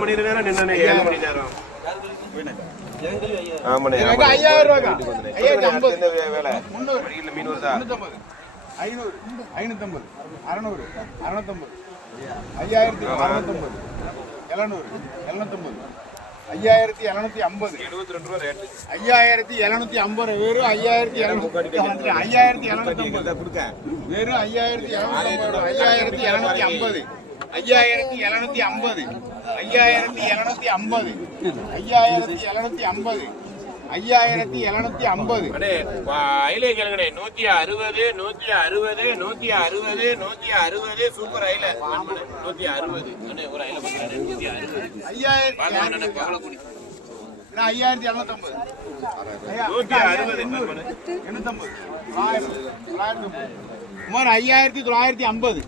பத்து மணி நேரம் நின்னே ஏழு மணி நேரம். ஆமாண்ணே ஐயாயிரம் ஐம்பது வேலை? மீன் வருதா ஐநூறு. ஐநூற்றம்பது அறநூறு. அறநூற்றம்பது ஐயாயிரத்தி அறநூற்றம்பது எழுநூறு. எழுநூற்றம்பது ஐயாயிரத்தி எழுநூத்தி ஐம்பது. எழுபத்தி ரெண்டு ரூபா ரேட்டு ஐயாயிரத்தி எழுநூத்தி ஐம்பது. வெறும் ஐயாயிரத்தி எழுநூத்தி ஐயாயிரத்தி எழுநூத்தி ஐம்பது கொடுக்க. வெறும் ஐயாயிரத்தி எழுநூத்தி ஐயாயிரத்தி எழுநூத்தி ஐம்பது. ஐயாயிரத்தி எழுநூத்தி ஐம்பது ஐயாயிரத்தி எழுநூத்தி ஐம்பது ஐயாயிரத்தி எழுநூத்தி ஐம்பது ஐயாயிரத்தி எழுநூத்தி ஐம்பது அண்ணே அயிலே கேளுங்கண்ணே நூத்தி அறுபது நூத்தி அறுபது நூத்தி அறுபது நூத்தி அறுபது. சூப்பர் அயில நூத்தி அறுபது. ஒரு பத்தி நூத்தி அறுபது. ஐயாயிரத்தி ஐயாயிரத்தி எழுநூத்தம்பது. நூத்தி அறுபது எண்ணூத்தம்பது. தொள்ளாயிரம் தொள்ளாயிரத்தி ஐம்பது ஐயாயிரத்தி தொள்ளாயிரத்தி ஐம்பது.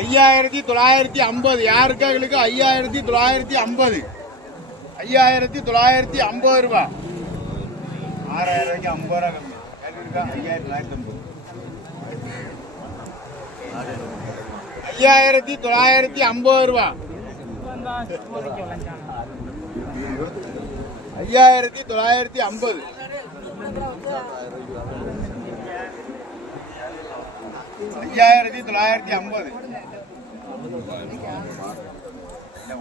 ஐயாயிரத்தி தொள்ளாயிரத்தி ஐம்பது. யாருக்காங்களுக்கு ஐயாயிரத்தி தொள்ளாயிரத்தி ஐம்பது? ஐயாயிரத்தி தொள்ளாயிரத்தி ஐம்பது ரூபா. ஆறாயிரம் ரூபாய்க்கு ஐம்பது ரூபா. கம்மி ஐயாயிரத்தி தொள்ளாயிரத்தி ஐம்பது? ஐயாயிரத்தி தொள்ளாயிரத்தி ஐம்பது ரூபா. ஐயாயிரத்தி தொள்ளாயிரத்தி ஐம்பது. ஐயாயிரத்தி தொள்ளாயிரத்தி ஐம்பது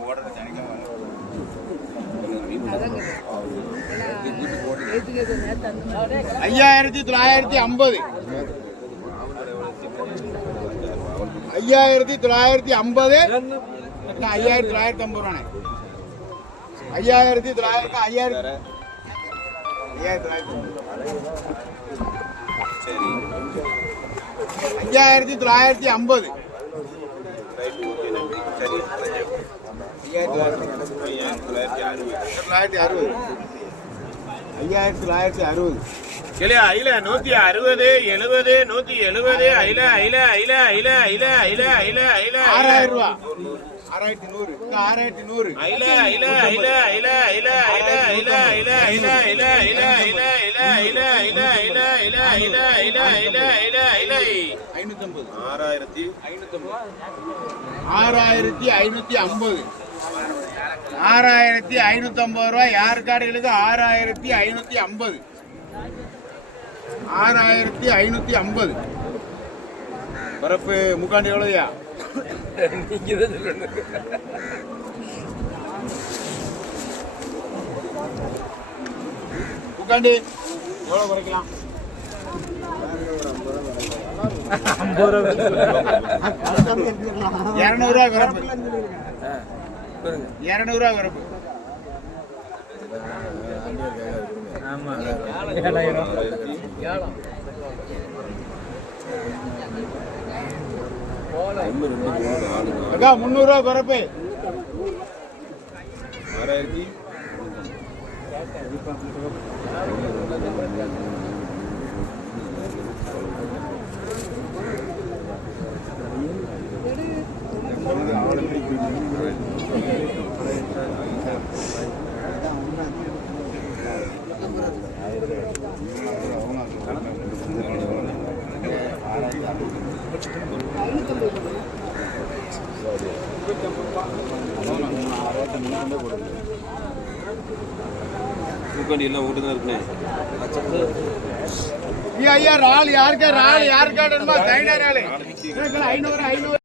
ஓடுறது ஐயாயிரத்தி தொள்ளாயிரத்தி ஐம்பது ஐயாயிரத்தி தொள்ளாயிரத்தி ஐம்பது ஐயாயிரத்தி தொள்ளாயிரத்தி ஐம்பது ரூபாண்ணே ஐயாயிரத்தி தொள்ளாயிரத்தி ஐயாயிரத்தி ஐயாயிரத்தி தொள்ளாயிரத்தி ஐயாயிரத்தி தொள்ளாயிரத்தி ஐம்பது தொள்ளாயிரத்தி அறுபது ஐயாயிரத்தி தொள்ளாயிரத்தி அறுபது இல்லையா ஐல நூத்தி அறுபது எழுபது நூத்தி எழுபது ஐல ஐல ஐல ஐல ஐல ஐல ஐல ஐல ஆறாயிரம் ரூபா ஆறாயிரத்தி நூறு ஆறாயிரத்தி நூறு ஐல ஐல ஐல ஐல ஐல ஐல ஐல ஐல ஐல ஐல ஐல ஐல ஆறாயிரத்தி ஆறாயிரத்தி ஐநூத்தி ஐம்பது ஆறாயிரத்தி ஐநூத்தி ஐம்பது ரூபா யார் கார்டுகளுக்கு ஆறாயிரத்தி ஐநூத்தி ஐம்பது ஆறாயிரத்தி ஐநூத்தி ஐம்பது பரப்பு முக்காண்டி எவ்வளோயா முக்காண்டி எவ்வளோ குறைக்கலாம் இரநூறுவா வரப்பு. இரநூறுவா வரப்பு. ஆமாம் ஏழாயிரம் ஏழாம் முந்நூறுரூவா குறைப்பு ஆறாயிரத்தி. எல்லாம் ஓட்டு தான் இருக்குண்ணே ஐயா ஐயா ரால் யாருக்கா ரால் யாருக்கா தைனா ராலு ஐநூறு ஐநூறு.